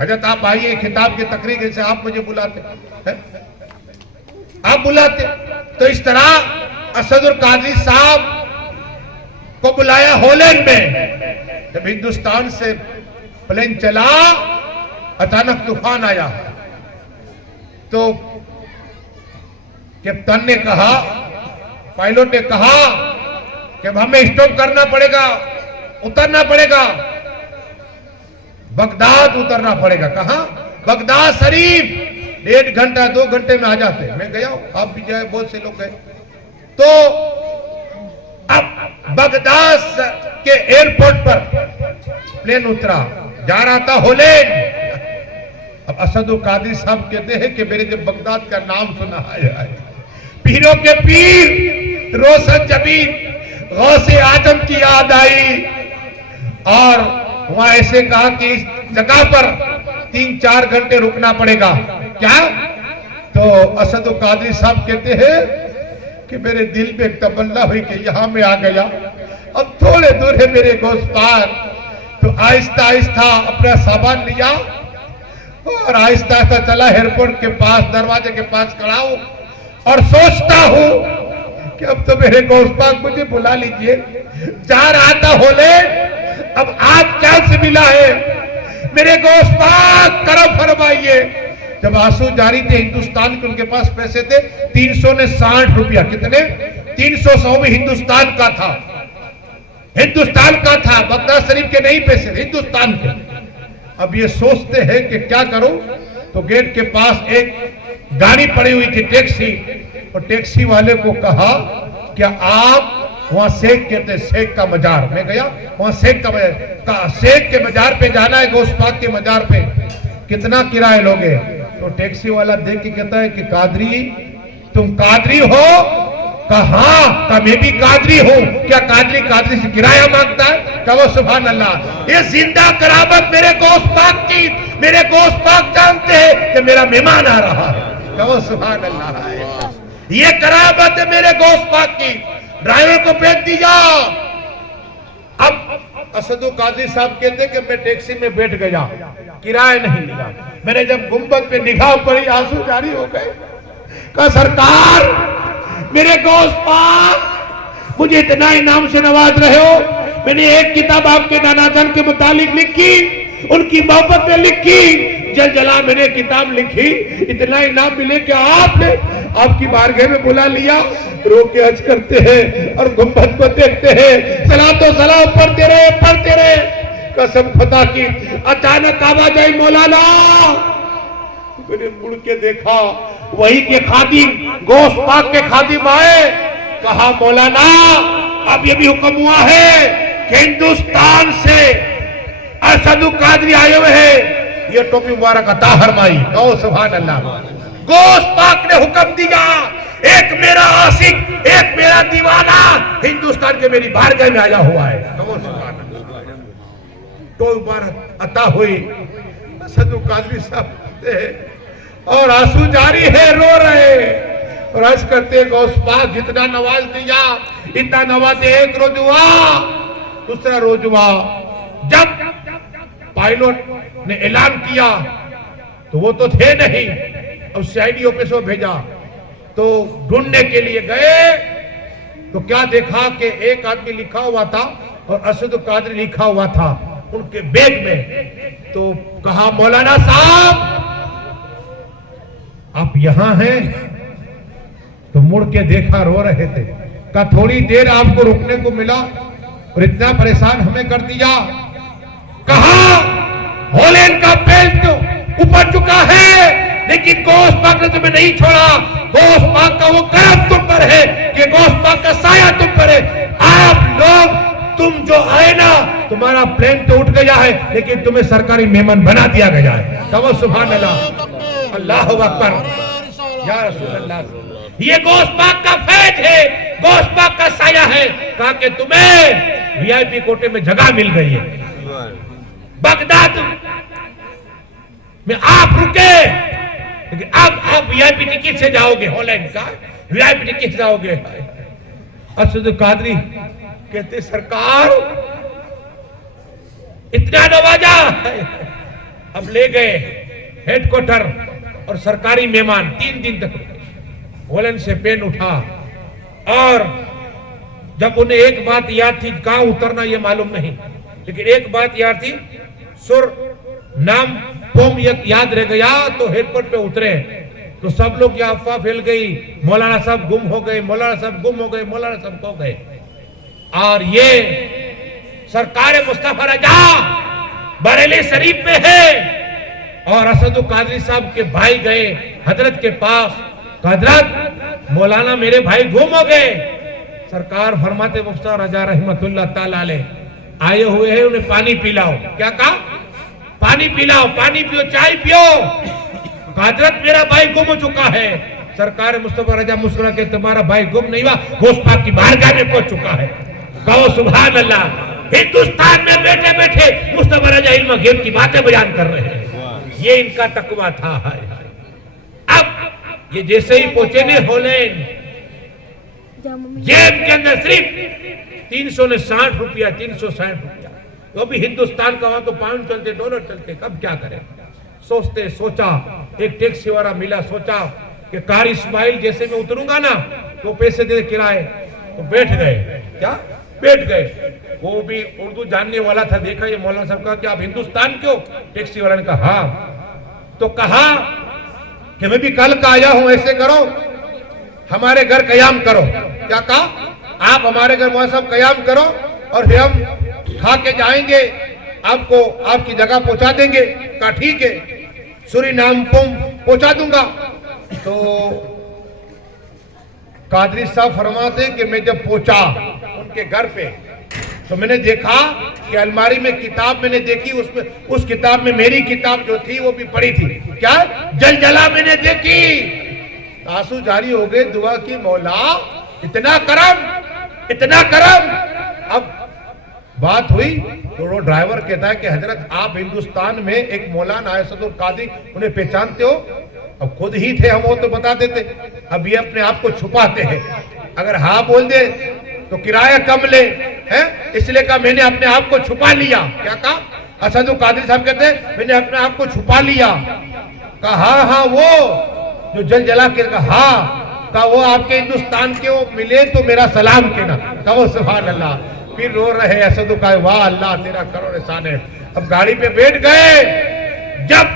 हजरत आप आइए खिताब की तकरीर से आप मुझे बुलाते हैं? आप बुलाते। तो इस तरह असदुल कादरी साहब को बुलाया हॉलैंड में। जब हिंदुस्तान से प्लेन चला, अचानक तूफान आया। तो कैप्टन ने कहा, पायलट ने कहा कि अब हमें स्टॉप करना पड़ेगा, उतरना पड़ेगा, बगदाद उतरना पड़ेगा। कहां? बगदाद शरीफ। 1.5 घंटा 2 घंटे में आ जाते। मैं गया हूं, आप भी जाए, बहुत से लोग गए। तो अब बगदाद के एयरपोर्ट पर प्लेन उतरा, जा रहा था हॉलैंड। अब असदुल कादरी साहब कहते हैं कि मेरे जब बगदाद का नाम सुना है, पीरों के पीर रोशन जबीन गौसे आजम की याद आई। और वहां ऐसे कहा कि इस जगह पर 3-4 घंटे रुकना पड़ेगा। क्या? तो असदुल कादरी साहब कहते हैं कि मेरे दिल में एक तमन्ना हुई कि यहां मैं आ गया, अब थोड़े दूर है मेरे गोश्त। तो आहिस्ता आहिस्ता अपना सामान लिया और आहिस्ता आहिस्ता चला एयरपोर्ट के पास, दरवाजे के पास खड़ा हूं और सोचता हूं कि अब तो मेरे गोश्त मुझे बुला लीजिए। जा रहा था हॉलैंड, अब आप क्या से मिला है? मेरे गोश्त करम फरमाइए। जब आंसू जारी थे हिंदुस्तान के, उनके पास पैसे थे 360 रुपया। कितने? 300 भी हिंदुस्तान का था, हिंदुस्तान का था, बगदाद शरीफ के नहीं पैसे, हिंदुस्तान के। अब ये सोचते हैं कि क्या करूं। तो गेट के पास एक गाड़ी पड़ी हुई थी, टैक्सी। और टैक्सी वाले को कहा क्या आप वहां शेख कहते, शेख का मजार। मैं गया वहां, शेख का शेख के मजार पे जाना है, गोश्त पाक के मजार पे, कितना किराया लोगे? तो टैक्सी वाला देख के कहता है कि कादरी, तुम कादरी हो? कहा मैं भी कादरी हूं। क्या कादरी से किराया मांगता है? कहो सुभान अल्लाह। ये जिंदा करामत मेरे गोश्त पाक की, मेरे गोश्त पाक जानते हैं कि मेरा मेहमान आ रहा है। कहो सुभान अल्लाह। ये करामत है मेरे गोश्त पाक की। ड्राइवर को भेज दिया। अब असदुल कादरी साहब कहते कि मैं टैक्सी में बैठ गया, किराया नहीं लिया। मैंने जब गुंबद पे निगाह पड़ी, आंसू जारी हो गए। कहा सरकार, मेरे गोश्त पाक मुझे इतना इनाम से नवाज रहे हो। मैंने एक किताब आपके नाना जान के मुतालिक लिखी, उनकी मोहब्बत में लिखी, जल जला मैंने किताब लिखी। इतना इनाम मिले कि आपने आपकी बारगाह में बुला लिया। रो के हज करते हैं और गुंबद को देखते हैं, सलातो सलाम पढ़ते रहे। कसम खुदा की। अचानक आवाज आई, मौलाना। मैंने मुड़ के देखा, वही के खादिम, गोश्त पाक के खादिम आए। कहा मौलाना, अब ये भी हुक्म हुआ है कि हिंदुस्तान से असदुल कादरी आए हुए हैं, ये टोपी मुबारक अता फरमाई। कहो सुभान अल्लाह। गोश्त पाक ने हुक्म दिया, एक मेरा आशिक, एक मेरा दीवाना हिंदुस्तान के मेरी बारगाह में आया हुआ है। कहो सुभान अल्लाह। टोपी मुबारक अता हुई। असदुल कादरी साहब और आंसू जारी है, रो रहे और अर्ज करते, गौस पाक जितना नवाज दिया, इतना नवाज। एक रोज हुआ, दूसरा रोज हुआ। जब पायलट ने ऐलान किया तो वो तो थे नहीं, अब सीआईडी ऑफिस में भेजा। तो ढूंढने के लिए गए तो क्या देखा कि एक आदमी लिखा हुआ था और असदुल कादरी लिखा हुआ था उनके बैग में। तो कहा मौलाना साहब आप यहां हैं? तो मुड़ के देखा, रो रहे थे। कहा थोड़ी देर आपको रुकने को मिला और इतना परेशान हमें कर दिया। कहा हॉलैंड का बेल्ट ऊपर चुका है, लेकिन गोश्त पाक ने तुम्हें नहीं छोड़ा। गोश्त पाक का वो करम तुम पर है कि गोश्त पाक का साया तुम पर है। आप लोग, तुम जो आए ना, तुम्हारा प्लेन तो उठ गया है, लेकिन तुम्हें सरकारी मेहमान बना दिया गया है। कहो सुभान अल्लाह, अल्लाह अकबर, या रसूल अल्लाह। ये गोश्त पाक का फैज है, गोश्त पाक का साया है। कहा कि तुम्हें वीआईपी कोटे में जगह मिल गई है। बगदाद में आप रुके, लेकिन अब आप वीआईपी टिकट से जाओगे, हॉलैंड का वीआईपी टिकट से जाओगे। असदुल कादरी कहते सरकार इतना नवाजा, अब ले गए हेडक्वार्टर और सरकारी मेहमान 3 दिन तक होलैंड से पेन उठा। और जब उन्हें एक बात याद थी, कहां उतरना ये मालूम नहीं, लेकिन एक बात याद थी, सुर नाम पोम याद रह गया। तो हेडपोर्ट पे उतरे तो सब लोग ये अफवाह फैल गई, मौलाना साहब गुम हो गए, मौलाना साहब गुम हो गए, मौलाना साहब खो गए। और ये सरकार मुस्तफा रजा बरेली शरीफ में है और असदुल कादरी साहब के भाई गए हजरत के पास, हजरत मौलाना मेरे भाई गुम हो गए। सरकार फरमाते मुफ्ती रजा रहमतुल्लाह ताला अलैह आए हुए हैं, उन्हें पानी पिलाओ। क्या कहा? पानी पिलाओ, पानी पियो, चाय पियो। हजरत मेरा भाई गुम हो चुका है। सरकार मुस्तफा रजा मुस्कुरा के, तुम्हारा भाई गुम नहीं हुआ, गौस पाक की बारगाह में पहुंच चुका है। कहो सुभान अल्लाह। हिंदुस्तान में बैठे बैठे मुस्तफा रजा इल्म गैब की बातें बयान कर रहे हैं। ये इनका तकवा था। अब ये जैसे ही पहुंचे ने होलैंड, जेब के अंदर सिर्फ 360 रुपया, 360 रुपया। तो अभी हिंदुस्तान का वहां तो पाउंड चलते, डॉलर चलते, कब क्या करें। सोचते सोचा एक टैक्सी वाला मिला, सोचा कि कार इस्माइल जैसे मैं उतरूंगा ना तो पैसे दे किराए। तो बैठ गए। क्या? बैठ गए। वो भी उर्दू जानने वाला था, देखा ये मौलाना साहब का कि आप हिंदुस्तान क्यों? टैक्सी वाला ने कहा हाँ। तो कहा कि मैं भी कल का आया हूं, ऐसे करो हमारे घर कयाम करो। क्या कहा? आप हमारे घर मौलाना साहब कयाम करो और फिर हम खा के जाएंगे, आपको आपकी जगह पहुंचा देंगे। कहा ठीक है, सूरीनाम पहुंचा दूंगा। तो कादरी साहब फरमाते कि मैं जब पहुंचा उनके घर पे तो मैंने देखा कि अलमारी में किताब मैंने देखी, उसमें उस किताब में मेरी किताब जो थी वो भी पड़ी थी। क्या? जलजला मैंने देखी। आंसू जारी हो गए, दुआ की मौला इतना करम, इतना करम। अब बात हुई तो वो ड्राइवर कहता है कि हजरत आप हिंदुस्तान में एक मौलाना असदुल कादरी, उन्हें पहचानते हो? अब खुद ही थे हम, वो तो बता देते। अब ये अपने आप को छुपाते हैं, अगर हाँ बोल दे तो किराया कम ले, हैं? इसलिए कहा मैंने अपने आप को छुपा लिया। क्या कहा? असदुल कादरी साहब कहते हैं मैंने अपने आप को छुपा लिया। कहा हाँ हाँ वो जो जल जला के, कहा हाँ। कहा वो आपके हिंदुस्तान के वो मिले तो मेरा सलाम कहना। कहो सुभान अल्लाह। फिर रो रहे असदुल का, वाह अल्लाह तेरा करोड़ एहसान है। अब गाड़ी पे बैठ गए। जब